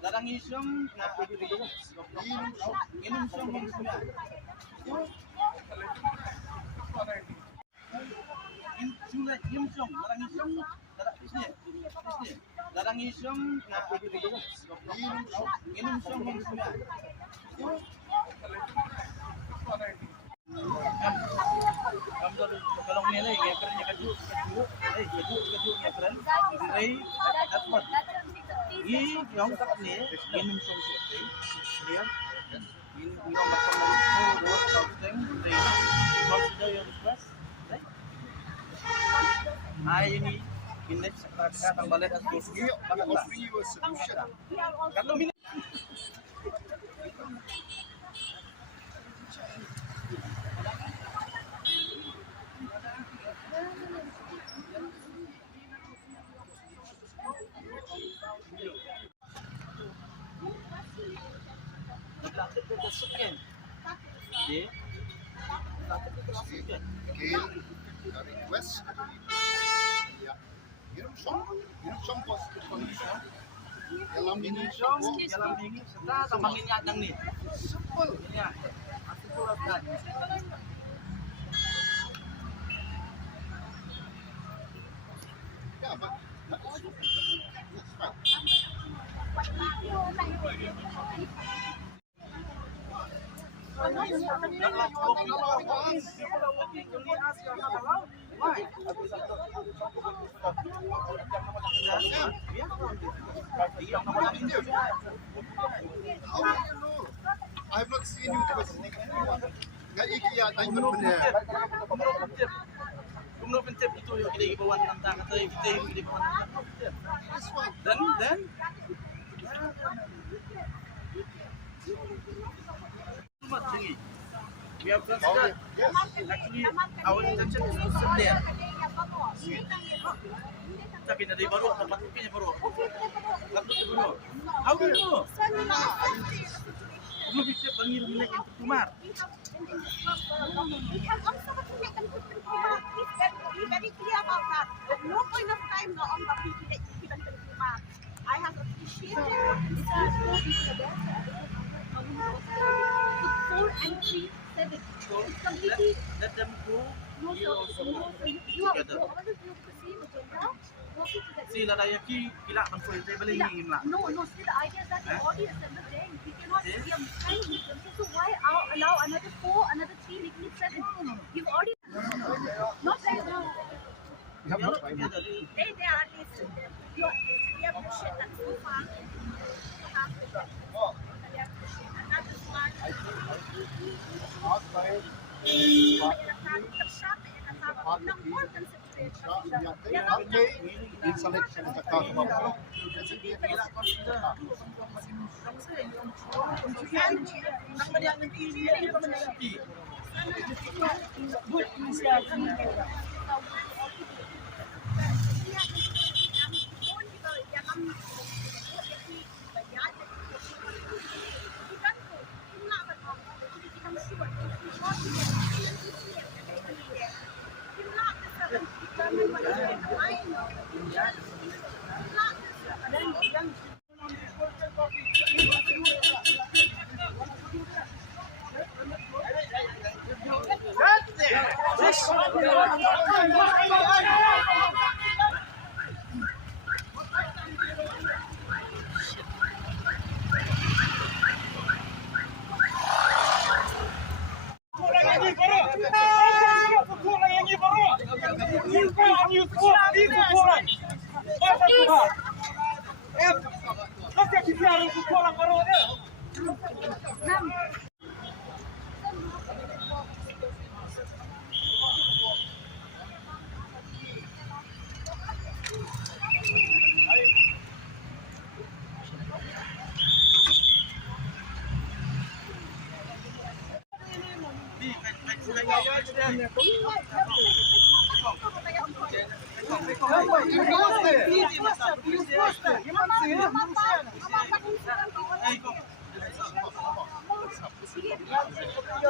Larang isyong na inom siyong kalau nilai ngepren nya kaju ngepren ai dapat i yang tak ni minum sesuatu dia minum macam dua something they consider your request ini sekarang balik as offering you a solution kalau request ya minum som positif kondisi dalam ini serta tambangin nyadang nih simple ya aku suratkan ya Pak I have not seen you nggak iki ya tanya bener kumno pencet itu yang kita ibawan tentang kata kita di bawah dan we have considered actually our intention is to sit there tapi nanti baru tempatnya baru how do you know belum bisa panggil milik untuk kumar we have also to make them put in kumar be very clear about that at no point of time no on the even kumar I have appreciated this and 3 7 it's completely let them go you are already the same agenda working to si ladayaki kila man ko tay balik ngim la no see the idea that the audience and the day we cannot be a time with them so why allow another 4 another 3 making it 7 you've already not right now they are at least you have shit that's so far in selection of the customer. Hello.